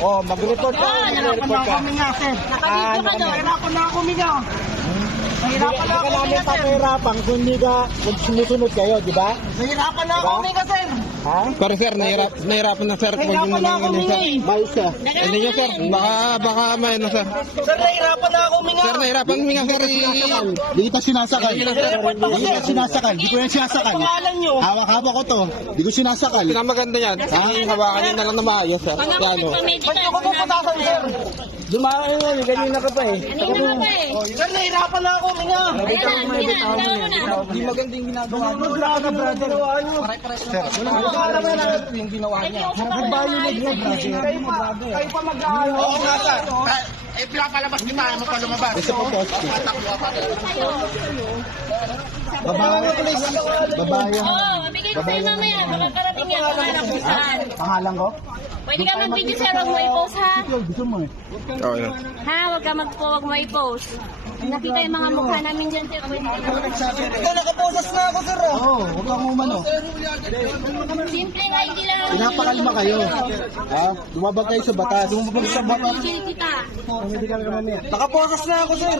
Oh, mag-report ka. Mag-report ka. Nakabidyo ka doon. Nahirapan na ako huminga. Nahirapan na ako Hindi ka namin huminga, sir. papahirapan kung hindi ka sumusunod kayo, di ba? Nahirapan na ako huminga, sir. Ha? Pero sir, nahirapan na sir. Kung Nahirapan mo na ako nang huminga sir. eh. Bayos ka. Hindi nyo sir, baka may ano sir. Sir, nahirapan na ako huminga. Sir, nahirapan mo nga sir. Di kita sinasakal. Hindi na, sir. Di kita sinasakal. Di ko yan sinasakal. Pangalan nyo. Hawak-hawak ko to. Di ko sinasakal. Pinakamaganda yan. Hawakan nyo na lang na maayos sir. Yan o. Ba't nyo ko pupatasan, sir? Dumaan mo, ganyan ka pa eh. Kanina ka pa eh. Sir, nahirapan na ako huminga. Ayan na, bitawan mo na. Di maganda yung ginagawa mo. Grabe, brother. Sir, yung ginawa niya. Nag-violate niya, brother. Kayo pa mag-aaral. Oo nga, sir. Eh, pinapalabas kita. Ano pa lumabas? Gusto ko post. Babae, please. Babae. Oo, mabigay ko sa'yo mamaya. Baka karating yan pangarap kung saan. Pangalan ko? Pwede ka mag-video sir, huwag mo i-post ha. Gusto mo eh. Oo, yun. Ha, huwag mo i-post. Nakita yung mga mukha namin dyan sir. Pwede ka Ito, nakaposas na ako, sir. Oo, huwag kang umano. simple nga, hindi lang. Pinapakalma kayo. Ha? Lumabag kayo sa batas. Lumabag sa batas. Gigil kita. Nakaposas na ako, sir.